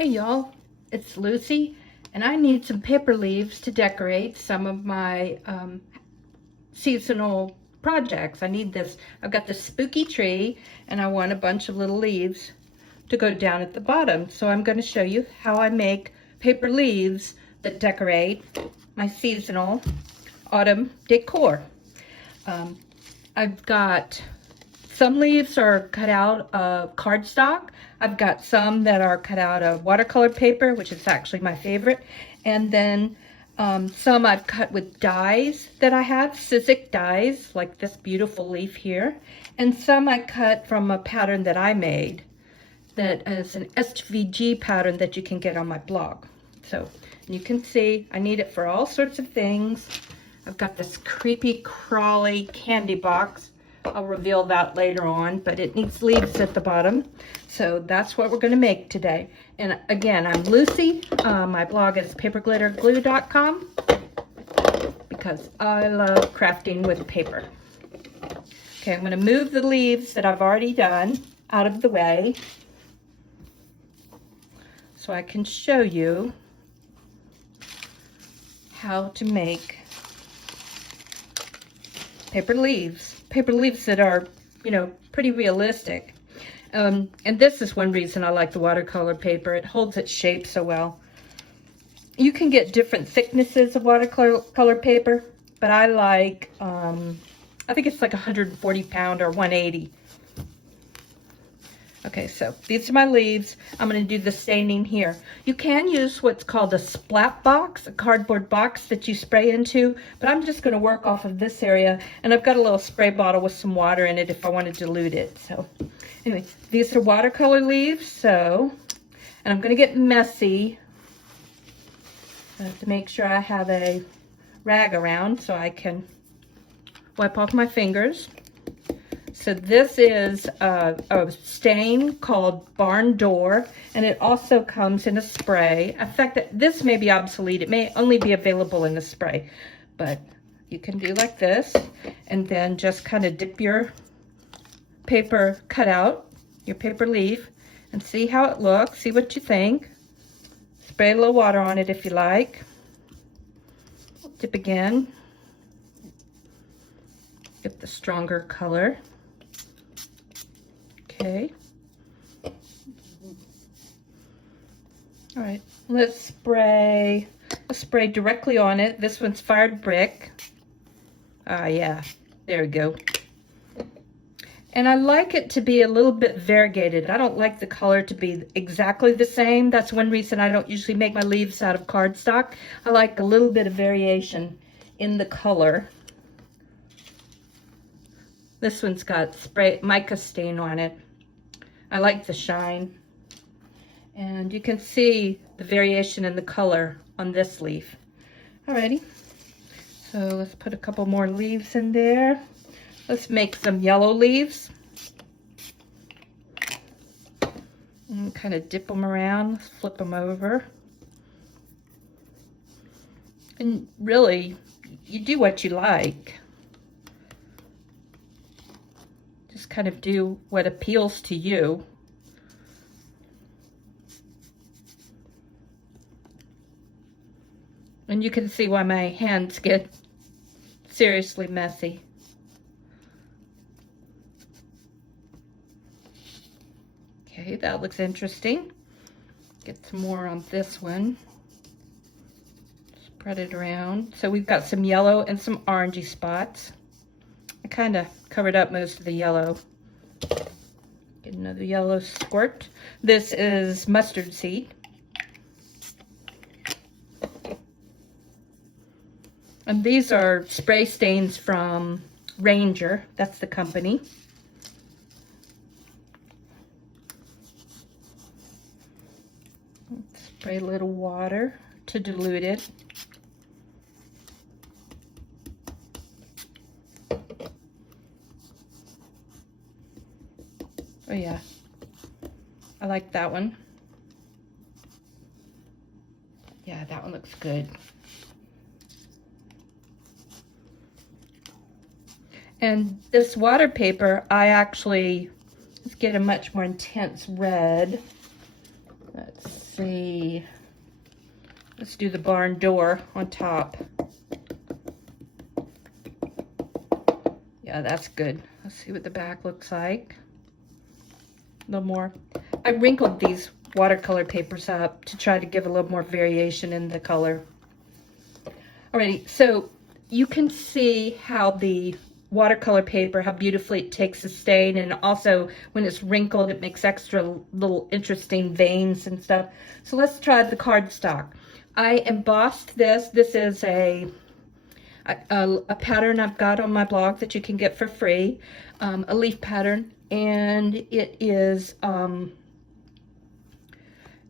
Hey y'all, it's Lucy, and I need some paper leaves to decorate some of my seasonal projects. I need this. I've got this spooky tree, and I want a bunch of little leaves to go down at the bottom. So I'm going to show you how I make paper leaves that decorate my seasonal autumn decor. I've got some leaves are cut out of cardstock. I've got some that are cut out of watercolor paper, which is actually my favorite. And then some I've cut with dies that I have, Sizzix dies, like this beautiful leaf here. And some I cut from a pattern that I made that is an SVG pattern that you can get on my blog. So you can see I need it for all sorts of things. I've got this creepy crawly candy box. I'll reveal that later on, but it needs leaves at the bottom. So that's what we're going to make today. And again, I'm Lucy. My blog is paperglitterglue.com because I love crafting with paper. Okay, I'm going to move the leaves that I've already done out of the way so I can show you how to make paper leaves that are, you know, pretty realistic. And this is one reason I like the watercolor paper. It holds its shape so well. You can get different thicknesses of watercolor paper, but I like, I think it's like 140 pound or 180. Okay, so these are my leaves. I'm going to do the staining here. You can use what's called a splat box, a cardboard box that you spray into, but I'm just going to work off of this area, and I've got a little spray bottle with some water in it if I want to dilute it. So anyway, these are watercolor leaves, and I'm going to get messy. I have to make sure I have a rag around so I can wipe off my fingers. So this is a stain called Barn Door, and it also comes in a spray. In fact, this may be obsolete. It may only be available in a spray, but you can do like this, and then just kind of dip your paper cutout, your paper leaf, and see how it looks. See what you think. Spray a little water on it if you like. Dip again. Get the stronger color. Okay. All right, let's spray directly on it. This one's fired brick. Yeah, there we go. And I like it to be a little bit variegated. I don't like the color to be exactly the same. That's one reason I don't usually make my leaves out of cardstock. I like a little bit of variation in the color. This one's got mica stain on it. I like the shine. And you can see the variation in the color on this leaf. Alrighty, so let's put a couple more leaves in there. Let's make some yellow leaves. And kind of dip them around, flip them over. And really, you do what you like. Kind of do what appeals to you. And you can see why my hands get seriously messy. Okay, that looks interesting. Get some more on this one. Spread it around. So we've got some yellow and some orangey spots. I kind of covered up most of the yellow. Get another yellow squirt. This is mustard seed. And these are spray stains from Ranger. That's the company. Spray a little water to dilute it. Oh yeah, I like that one. Yeah, that one looks good. And this water paper, I actually, let's get a much more intense red. Let's see. Let's do the barn door on top. Yeah, that's good. Let's see what the back looks like. A little more. I wrinkled these watercolor papers up to try to give a little more variation in the color. Alrighty, so you can see how the watercolor paper, how beautifully it takes a stain, and also when it's wrinkled, it makes extra little interesting veins and stuff. So let's try the cardstock. I embossed this. This is a pattern I've got on my blog that you can get for free, a leaf pattern, and it is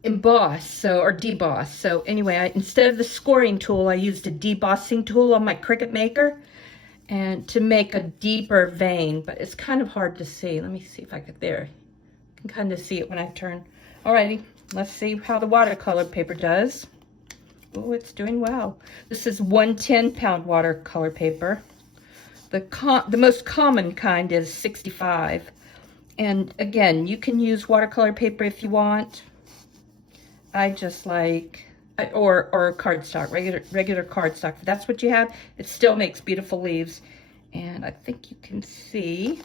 embossed, or debossed. So anyway, instead of the scoring tool, I used a debossing tool on my Cricut Maker, and to make a deeper vein, but it's kind of hard to see. Let me see if I could, there. You can kind of see it when I turn. Alrighty, let's see how the watercolor paper does. Oh, it's doing well. This is 1 10-pound watercolor paper. The most common kind is 65. And again, you can use watercolor paper if you want. I just like, or cardstock, regular cardstock. If that's what you have, it still makes beautiful leaves. And I think you can see.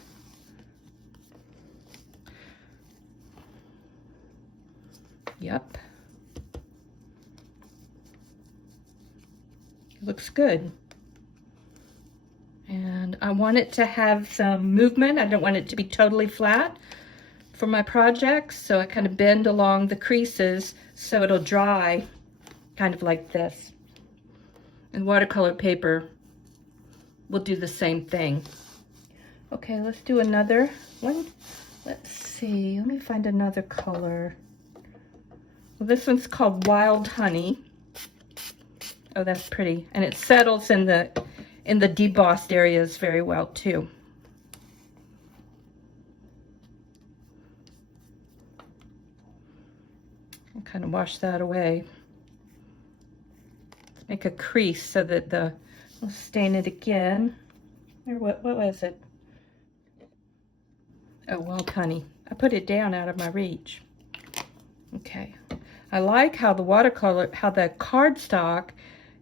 Yep. Looks good. And I want it to have some movement. I don't want it to be totally flat for my projects, so I kind of bend along the creases so it'll dry kind of like this. And watercolor paper will do the same thing. Okay, let's do another one. Let's see, let me find another color. Well, this one's called Wild Honey. Oh, that's pretty. And it settles in the debossed areas very well too. I'll kind of wash that away. Let's make a crease so that we'll stain it again. Or what was it? Oh, Wild Honey. I put it down out of my reach. Okay. I like how the cardstock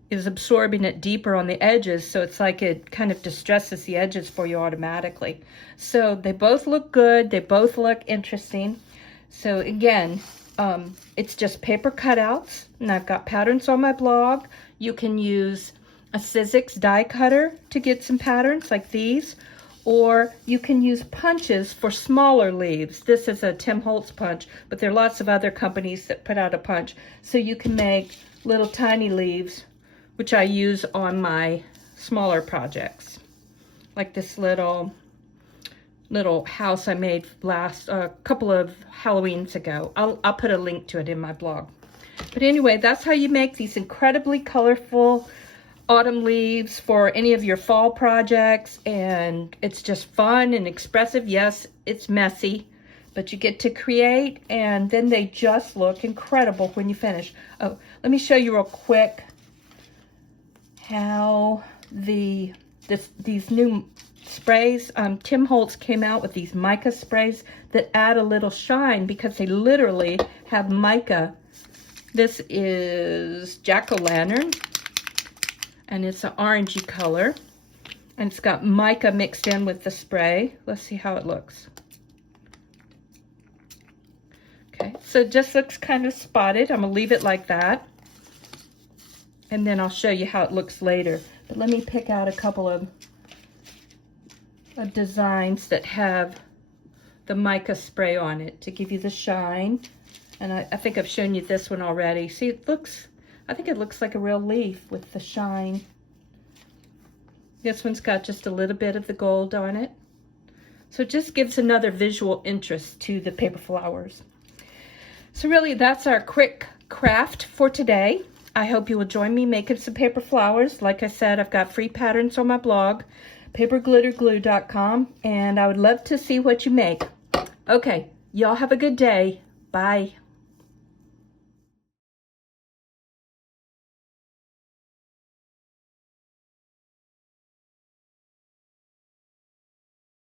is absorbing it deeper on the edges, so it's like it kind of distresses the edges for you automatically. So they both look good, they both look interesting. So again, it's just paper cutouts, and I've got patterns on my blog. You can use a Sizzix die cutter to get some patterns like these, or you can use punches for smaller leaves. This is a Tim Holtz punch, but there are lots of other companies that put out a punch. So you can make little tiny leaves, which I use on my smaller projects. Like this little house I made a couple of Halloweens ago. I'll put a link to it in my blog. But anyway, that's how you make these incredibly colorful autumn leaves for any of your fall projects, and it's just fun and expressive. Yes, it's messy, but you get to create, and then they just look incredible when you finish. Oh, let me show you real quick how these new sprays, Tim Holtz came out with these mica sprays that add a little shine because they literally have mica. This is jack-o'-lantern, and it's an orangey color, and it's got mica mixed in with the spray. Let's see how it looks. Okay, so it just looks kind of spotted. I'm gonna leave it like that, and then I'll show you how it looks later. But let me pick out a couple of designs that have the mica spray on it to give you the shine. And I think I've shown you this one already. See, I think it looks like a real leaf with the shine. This one's got just a little bit of the gold on it. So it just gives another visual interest to the paper flowers. So really, that's our quick craft for today. I hope you will join me making some paper flowers. Like I said, I've got free patterns on my blog, paperglitterglue.com, and I would love to see what you make. Okay, y'all have a good day. Bye.